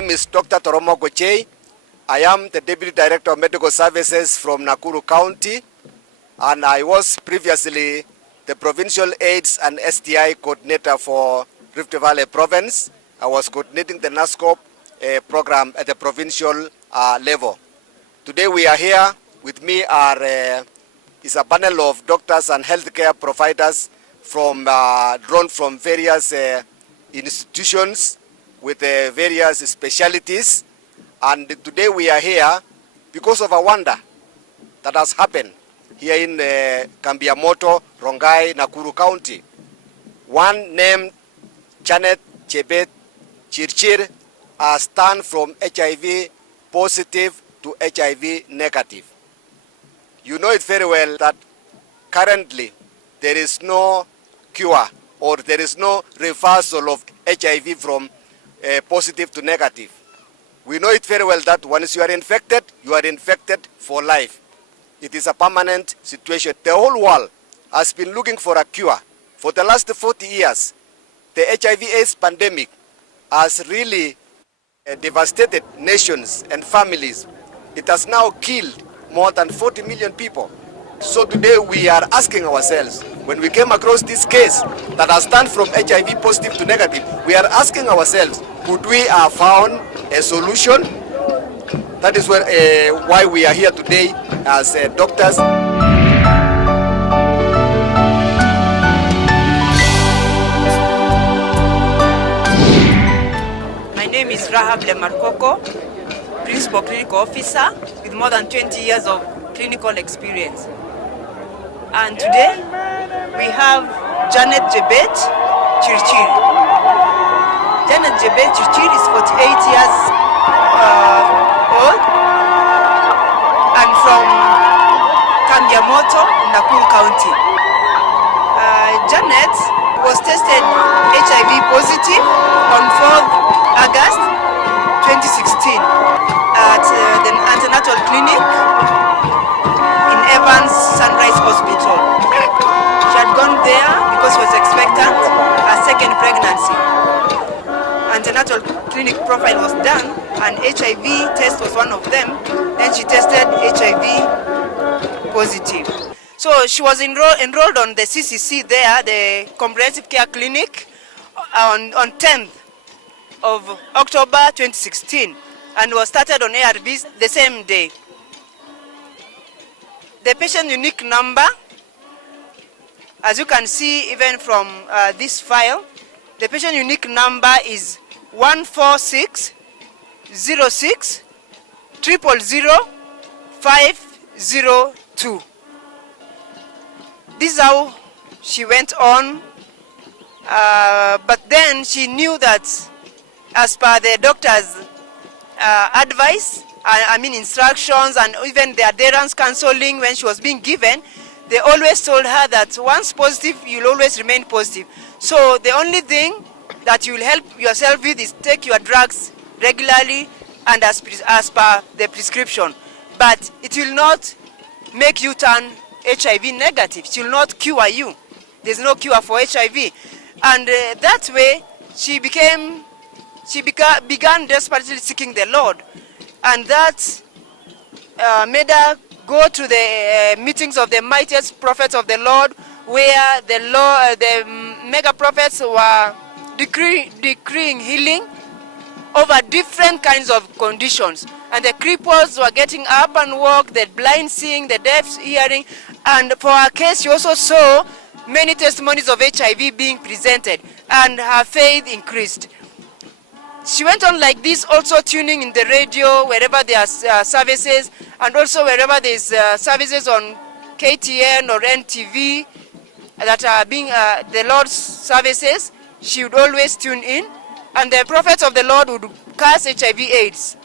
name is Dr. Toromo Gochei. I am the Deputy Director of Medical Services from Nakuru County, and I was previously the Provincial AIDS and STI Coordinator for Rift Valley Province. I was coordinating the NASCOP program at the provincial level. Today we are here. With me is a panel of doctors and healthcare providers drawn from various institutions with various specialties. And today we are here because of a wonder that has happened here in Kambiamoto, Rongai, Nakuru County. One named Janet Chebet Chirchir has turned from HIV positive to HIV negative. You know it very well that currently there is no cure or there is no reversal of HIV from positive to negative. We know it very well that once you are infected for life. It is a permanent situation. The whole world has been looking for a cure. For the last 40 years, the HIV/AIDS pandemic has really devastated nations and families. It has now killed more than 40 million people. So today we are asking ourselves, when we came across this case that has turned from HIV positive to negative, we are asking ourselves, could we have found a solution? That is why we are here today as doctors. My name is Rahab Lemarkoko, Principal Clinical Officer with more than 20 years of clinical experience. And today we have Janet Chebet Chirchir. Janet Chebet Chirchir is 48 years old and from Kambiamoto, Nakuru County. Janet was tested HIV positive on 4th August 2016 at the antenatal clinic in Evans Sunrise Hospital. She had gone there because she was expectant a second pregnancy. Antenatal clinic profile was done and HIV test was one of them. Then she tested HIV positive. So she was enrolled on the CCC there, the Comprehensive Care Clinic, on 10th of October 2016 and was started on ARVs the same day. The patient unique number, as you can see even from this file, the patient unique number is 146 06 000 502. This is how she went on, but then she knew that as per the doctor's advice, instructions, and even the adherence counseling when she was being given, they always told her that once positive, you'll always remain positive. So the only thing that you will help yourself with is take your drugs regularly and as per the prescription. But it will not make you turn HIV negative. It will not cure you. There's no cure for HIV. And that way, she began desperately seeking the Lord. And that made her go to the meetings of the mightiest prophets of the Lord, where the mega prophets were decreeing healing over different kinds of conditions. And the cripples were getting up and walk, the blind seeing, the deaf hearing. And for her case, she also saw many testimonies of HIV being presented, and her faith increased. She went on like this, also tuning in the radio wherever there are services, and also wherever there is services on KTN or NTV that are being the Lord's services. She would always tune in, and the prophets of the Lord would curse HIV/AIDS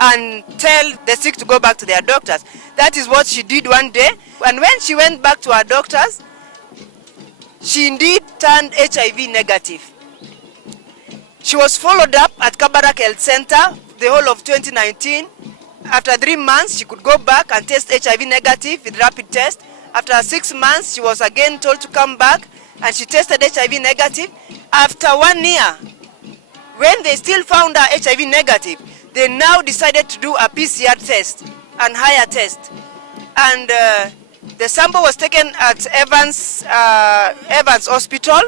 and tell the sick to go back to their doctors. That is what she did one day. And when she went back to her doctors, she indeed turned HIV negative. She was followed up at Kabarak Health Center the whole of 2019. After 3 months, she could go back and test HIV negative with rapid test. After 6 months, she was again told to come back, and she tested HIV negative. After 1 year, When they still found her HIV negative, they now decided to do a PCR test and higher test. And the sample was taken at Evans Hospital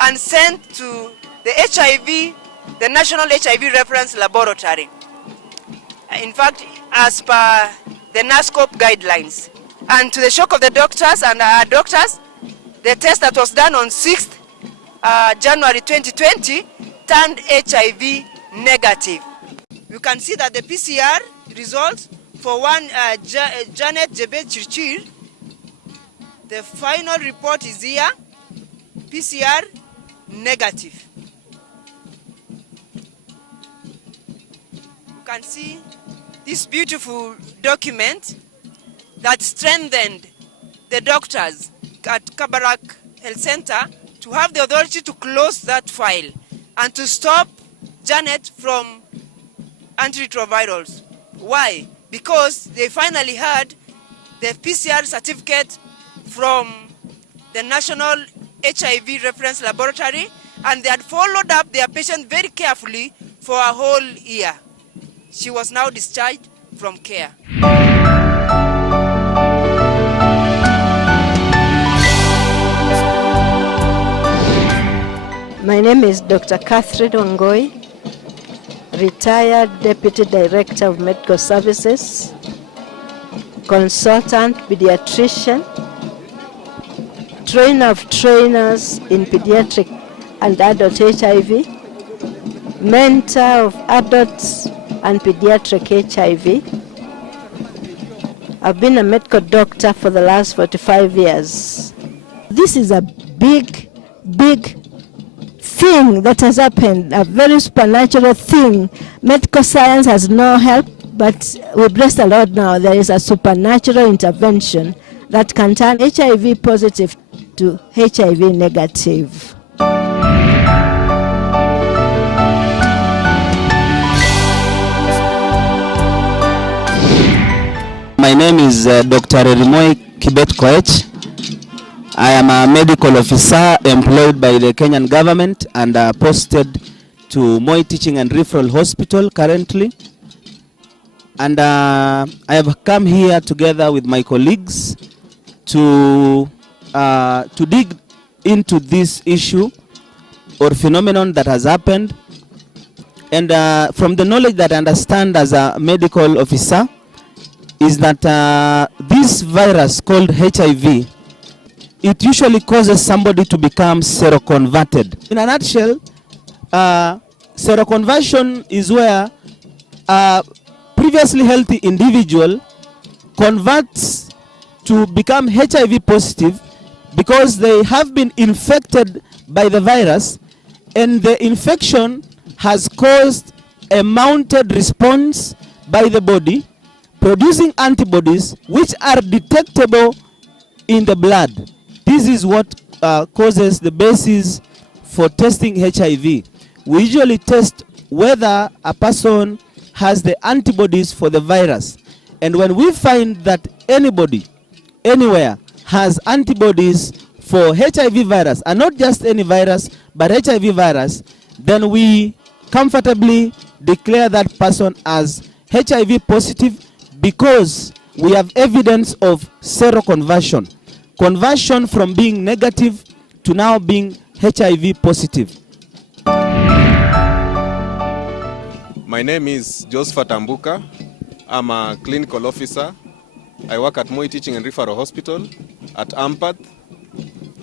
and sent to the National HIV Reference Laboratory. In fact, as per the NASCOP guidelines. And to the shock of the doctors and our doctors, the test that was done on 6th January 2020 turned HIV negative. You can see that the PCR results for one Janet Jebe Chirchir, the final report is here, PCR negative. You can see this beautiful document that strengthened the doctors at Kabarak Health Center to have the authority to close that file and to stop Janet from antiretrovirals. Why? Because they finally had the PCR certificate from the National HIV Reference Laboratory, and they had followed up their patient very carefully for a whole year. She was now discharged from care. My name is Dr. Catherine Wangoi, retired Deputy Director of Medical Services, consultant pediatrician, trainer of trainers in pediatric and adult HIV, mentor of adults and pediatric HIV. I've been a medical doctor for the last 45 years. This is a big thing that has happened, a very supernatural thing. Medical science has no help, but we bless the Lord now. There is a supernatural intervention that can turn HIV positive to HIV negative. My name is Dr. Erimoy Kibet Koech. I am a medical officer employed by the Kenyan government and posted to Moi Teaching and Referral Hospital currently. And I have come here together with my colleagues to dig into this issue or phenomenon that has happened. And from the knowledge that I understand as a medical officer is that this virus called HIV, it usually causes somebody to become seroconverted. In a nutshell, seroconversion is where a previously healthy individual converts to become HIV positive because they have been infected by the virus, and the infection has caused a mounted response by the body, producing antibodies which are detectable in the blood. This is what causes the basis for testing HIV. We usually test whether a person has the antibodies for the virus. And when we find that anybody, anywhere, has antibodies for HIV virus, and not just any virus, but HIV virus, then we comfortably declare that person as HIV positive because we have evidence of seroconversion. Conversion from being negative to now being HIV positive. My name is Josephat Ambuka. I'm a clinical officer. I work at Moi Teaching and Referral Hospital at Ampath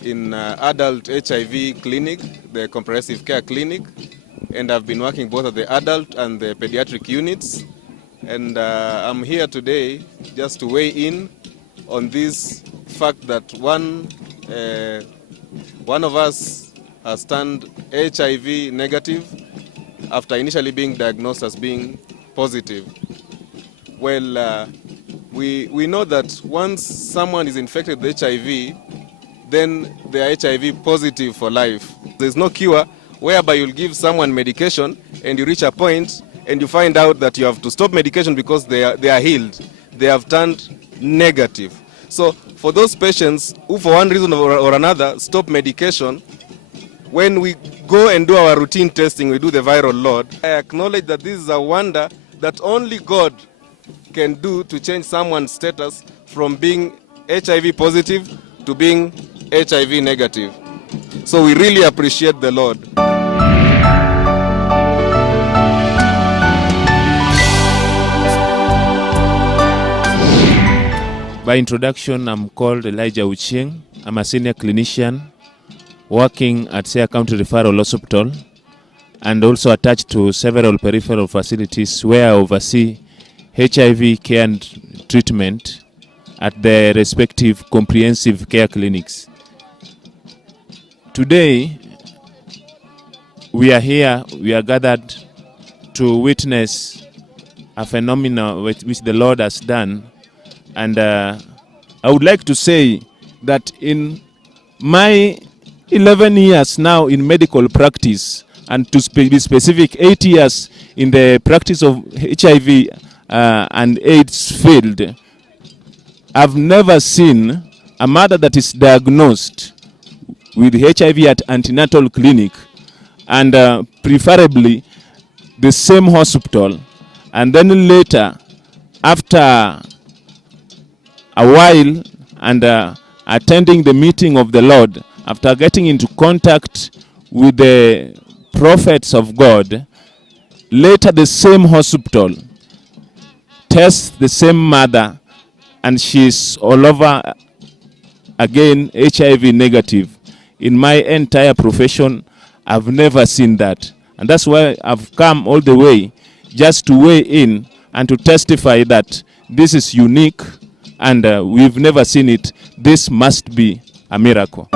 in adult HIV clinic, the comprehensive care clinic, and I've been working both at the adult and the pediatric units. And I'm here today just to weigh in on this fact that one of us has turned HIV negative after initially being diagnosed as being positive. Well, we know that once someone is infected with HIV, then they are HIV positive for life. There's no cure whereby you'll give someone medication and you reach a point and you find out that you have to stop medication because they are healed. They have turned negative. So for those patients who for one reason or another stop medication, when we go and do our routine testing, we do the viral load. I acknowledge that this is a wonder that only God can do to change someone's status from being HIV positive to being HIV negative. So we really appreciate the Lord. By introduction, I'm called Elijah Uchieng. I'm a senior clinician working at Siaya County Referral Hospital and also attached to several peripheral facilities where I oversee HIV care and treatment at the respective comprehensive care clinics. Today, we are gathered to witness a phenomenon which the Lord has done. And I would like to say that in my 11 years now in medical practice, and to be specific, 8 years in the practice of HIV and AIDS field, I've never seen a mother that is diagnosed with HIV at antenatal clinic and preferably the same hospital, and then later, after a while and attending the meeting of the Lord, after getting into contact with the prophets of God, later the same hospital tests the same mother and she's all over again HIV negative. In my entire profession, I've never seen that. And that's why I've come all the way just to weigh in and to testify that this is unique and we've never seen it. This must be a miracle.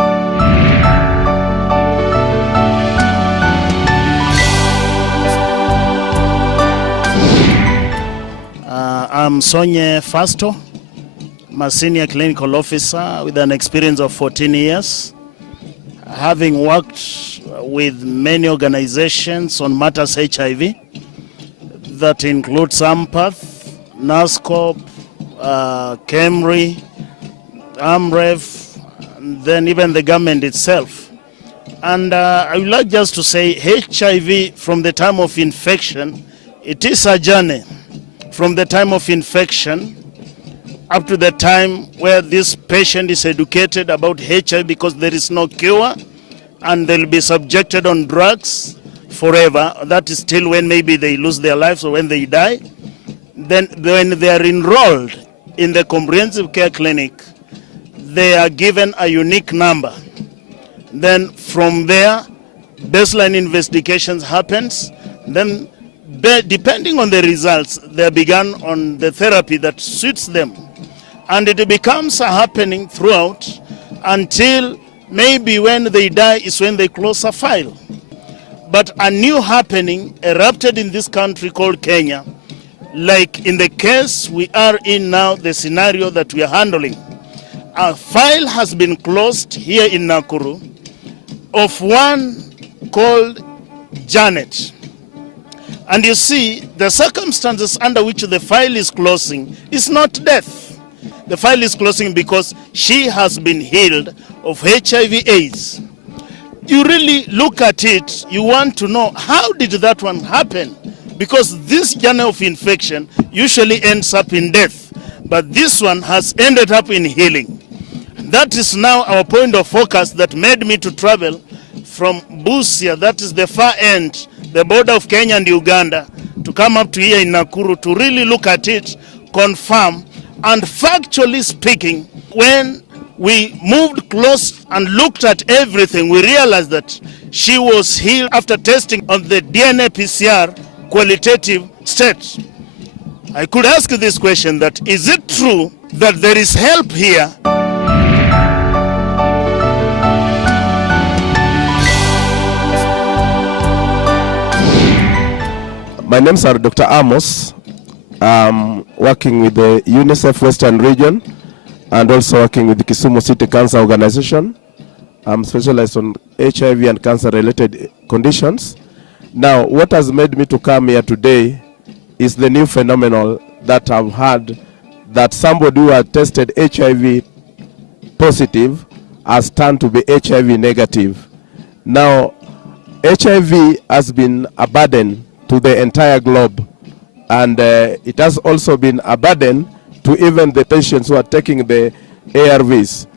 I'm Sonye Fasto. I'm a senior clinical officer with an experience of 14 years. Having worked with many organizations on matters HIV, that includes AMPATH, NASCOP, KEMRI, AMREF, and then even the government itself. And I would like just to say HIV from the time of infection, it is a journey from the time of infection up to the time where this patient is educated about HIV, because there is no cure and they'll be subjected on drugs forever. That is till when maybe they lose their lives or when they die. Then when they are enrolled in the comprehensive care clinic, they are given a unique number. Then from there, baseline investigations happens. Then depending on the results, they began on the therapy that suits them. And it becomes a happening throughout until maybe when they die is when they close a file. But a new happening erupted in this country called Kenya. Like in the case we are in now, the scenario that we are handling. A file has been closed here in Nakuru of one called Janet. And you see, the circumstances under which the file is closing is not death. The file is closing because she has been healed of HIV/AIDS. You really look at it, you want to know, how did that one happen? Because this journey of infection usually ends up in death, but this one has ended up in healing. That is now our point of focus that made me to travel from Busia, that is the far end, the border of Kenya and Uganda, to come up to here in Nakuru to really look at it, confirm, and factually speaking, when we moved close and looked at everything, we realized that she was healed after testing on the DNA PCR qualitative state. I could ask this question, that is it true that there is help here? My name is Dr. Amos. I'm working with the UNICEF Western Region and also working with the Kisumu City Cancer Organization. I'm specialized on HIV and cancer-related conditions. Now, what has made me to come here today is the new phenomenon that I've had, that somebody who had tested HIV positive has turned to be HIV negative. Now, HIV has been a burden to the entire globe, and it has also been a burden to even the patients who are taking the ARVs.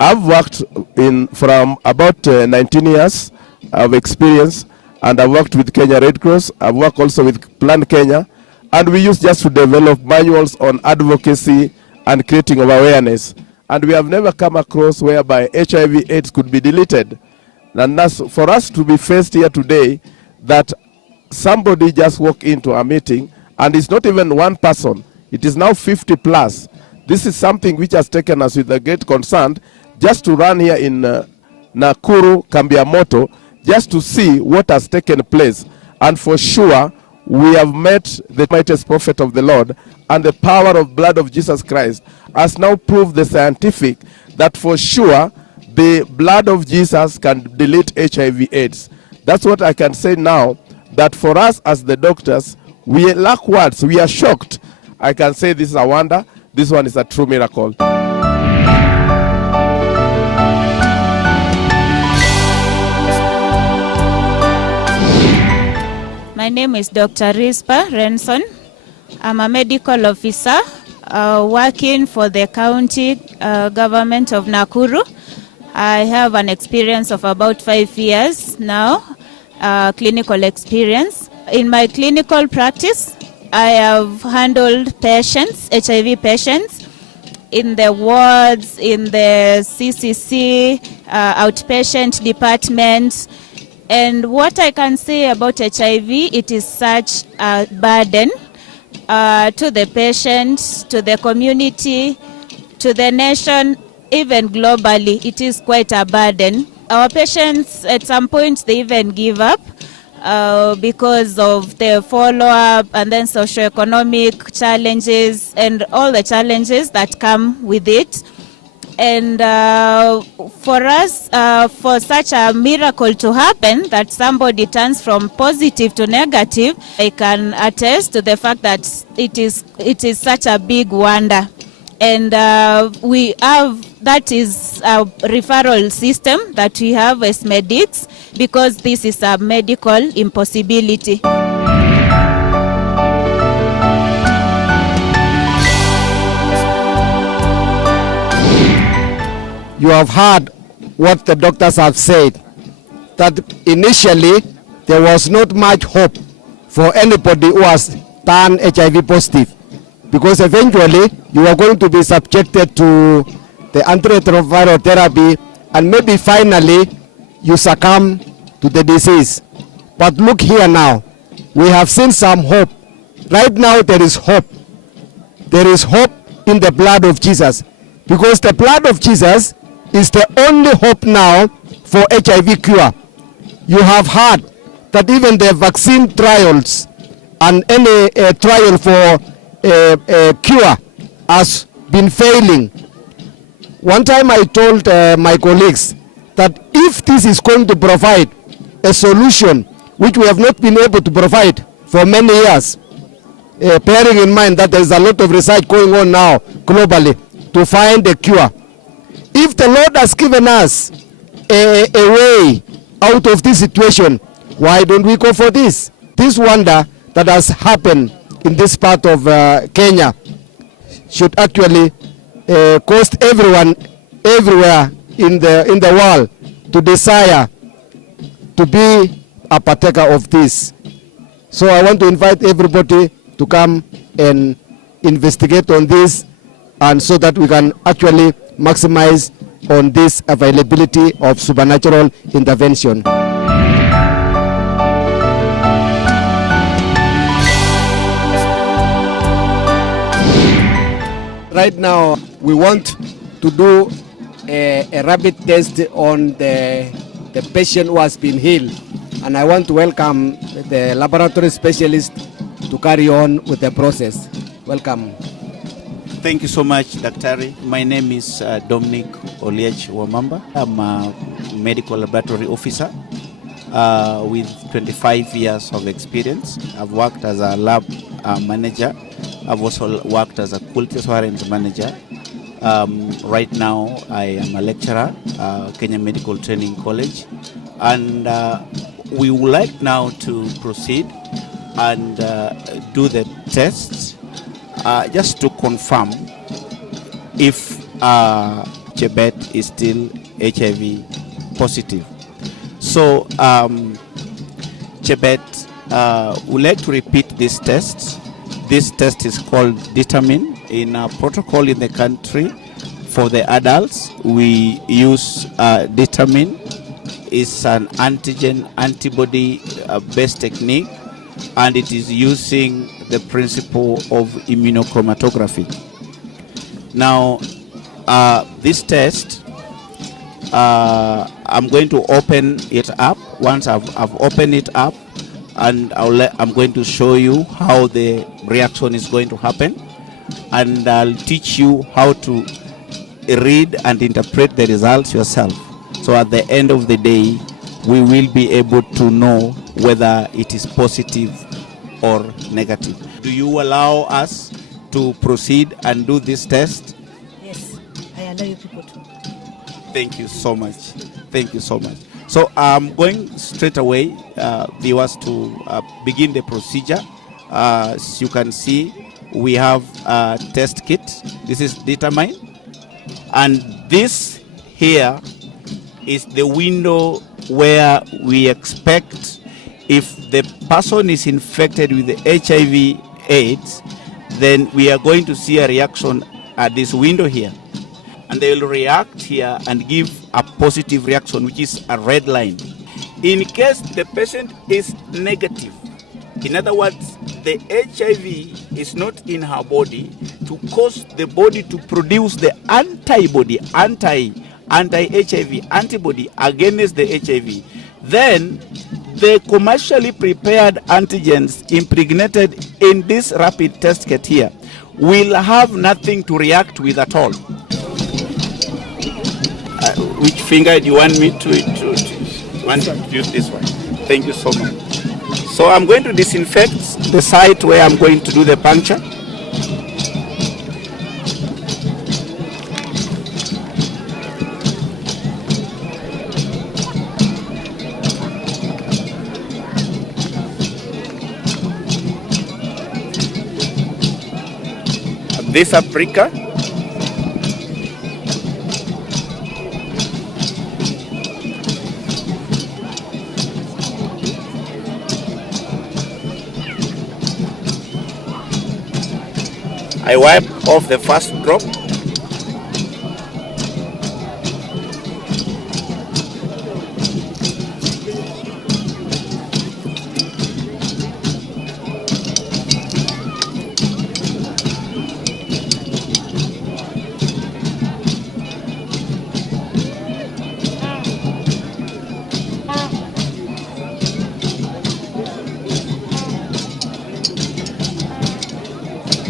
I've worked from about 19 years of experience, and I've worked with Kenya Red Cross. I've worked also with Plan Kenya, and we used just to develop manuals on advocacy and creating of awareness. And we have never come across whereby HIV/AIDS could be deleted. And that's for us to be faced here today, that somebody just walk into a meeting, and it's not even one person, it is now 50 plus. This is something which has taken us with a great concern, just to run here in Nakuru, Kambiamoto, just to see what has taken place. And for sure, we have met the mightiest prophet of the Lord, and the power of blood of Jesus Christ has now proved the scientific that for sure the blood of Jesus can delete HIV/AIDS. That's what I can say now, that for us as the doctors, we lack words, we are shocked. I can say this is a wonder, this one is a true miracle. My name is Dr. Rispa Renson. I'm a medical officer working for the county government of Nakuru. I have an experience of about 5 years now, clinical experience. In my clinical practice, I have handled patients, HIV patients, in the wards, in the CCC, outpatient departments. And what I can say about HIV, it is such a burden to the patient, to the community, to the nation, even globally. It is quite a burden. Our patients, at some point, they even give up because of the follow-up and then socioeconomic challenges and all the challenges that come with it. And for us, for such a miracle to happen, that somebody turns from positive to negative, I can attest to the fact that it is such a big wonder. And we have, that is a referral system that we have as medics, because this is a medical impossibility. You have heard what the doctors have said, that initially there was not much hope for anybody who has turned HIV positive, because eventually you are going to be subjected to the antiretroviral therapy, and maybe finally you succumb to the disease. But look here now, we have seen some hope. Right now there is hope. There is hope in the blood of Jesus, because the blood of Jesus is the only hope now for HIV cure. You have heard that even the vaccine trials and any trial for cure has been failing. One time I told my colleagues that if this is going to provide a solution which we have not been able to provide for many years, bearing in mind that there is a lot of research going on now globally to find a cure. If the Lord has given us a way out of this situation, why don't we go for this? This wonder that has happened in this part of Kenya should actually cause everyone everywhere in the world to desire to be a partaker of this. So I want to invite everybody to come and investigate on this, and so that we can actually maximize on this availability of supernatural intervention. Right now, we want to do a rapid test on the patient who has been healed. And I want to welcome the laboratory specialist to carry on with the process. Welcome. Thank you so much, Daktari. My name is Dominic Oliech Wamamba. I'm a medical laboratory officer with 25 years of experience. I've worked as a lab manager. I've also worked as a quality assurance manager. Right now, I am a lecturer, Kenya Medical Training College. And we would like now to proceed and do the tests just to confirm if Chebet is still HIV positive. So Chebet would like to repeat this test. This test is called Determine. In our protocol in the country for the adults, we use Determine. It's an antigen antibody based technique, and it is using the principle of immunochromatography. Now, this test, I'm going to open it up. Once I've opened it up, and I'm going to show you how the reaction is going to happen, and I'll teach you how to read and interpret the results yourself. So at the end of the day, we will be able to know whether it is positive or negative. Do you allow us to proceed and do this test? Yes, I allow you people to. Thank you so much. Thank you so much. So I'm going straight away, viewers, to begin the procedure. As you can see, we have a test kit. This is Determine. And this here is the window where we expect, if the person is infected with the HIV/AIDS, then we are going to see a reaction at this window here. And they will react here and give a positive reaction, which is a red line. In case the patient is negative, in other words, the HIV is not in her body to cause the body to produce the antibody, anti-HIV antibody against the HIV, then the commercially prepared antigens impregnated in this rapid test kit here will have nothing to react with at all. Which finger do you want me to use? This one. Thank you so much. So I'm going to disinfect the site where I'm going to do the puncture. This paprika. I wipe off the first drop.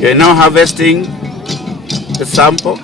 We are now harvesting the sample.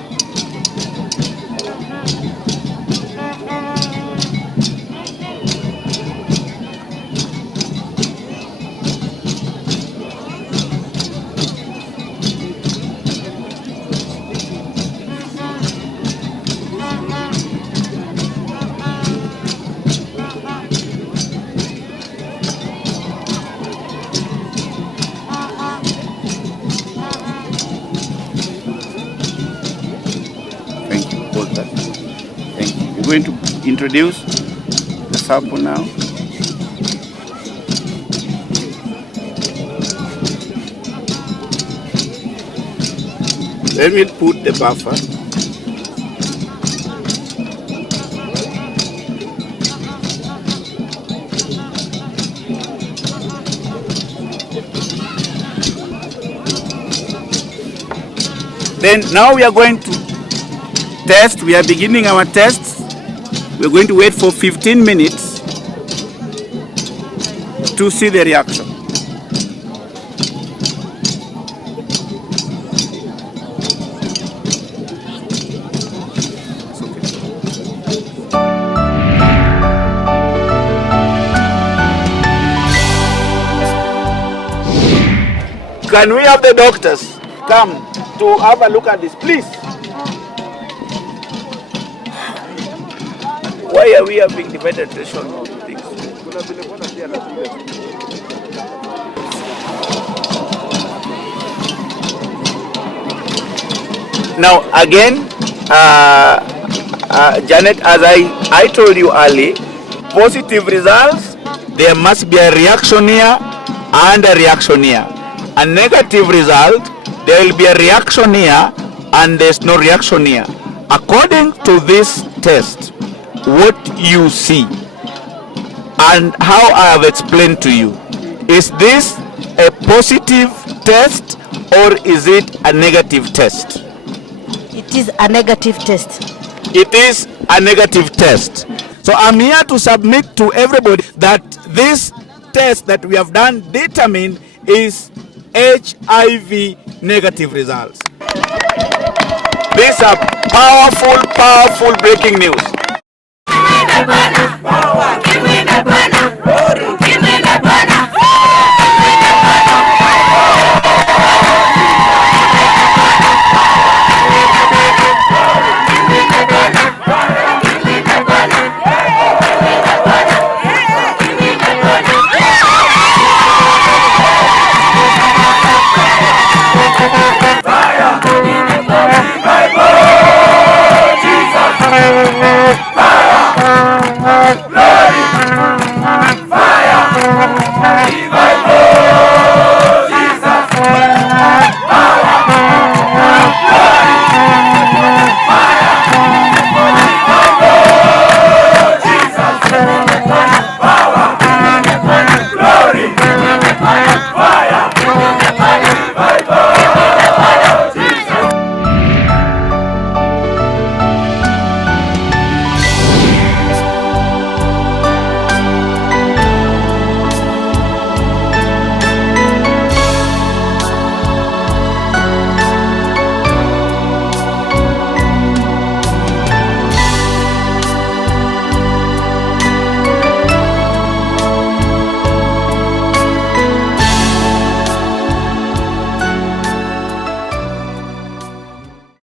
Going to introduce the sample now. Let me put the buffer. Then now we are going to test. We are beginning our tests. We're going to wait for 15 minutes to see the reaction. Can we have the doctors come to have a look at this, please? Why are we having divided attention? Now again, Janet, as I told you earlier, positive results, there must be a reaction here and a reaction here. A negative result, there will be a reaction here and there's no reaction here. According to this test, what you see and how I have explained to you, is this a positive test or is it a negative test? It is a negative test. It is a negative test. So I'm here to submit to everybody that this test that we have done determine is HIV negative results. These are powerful breaking news.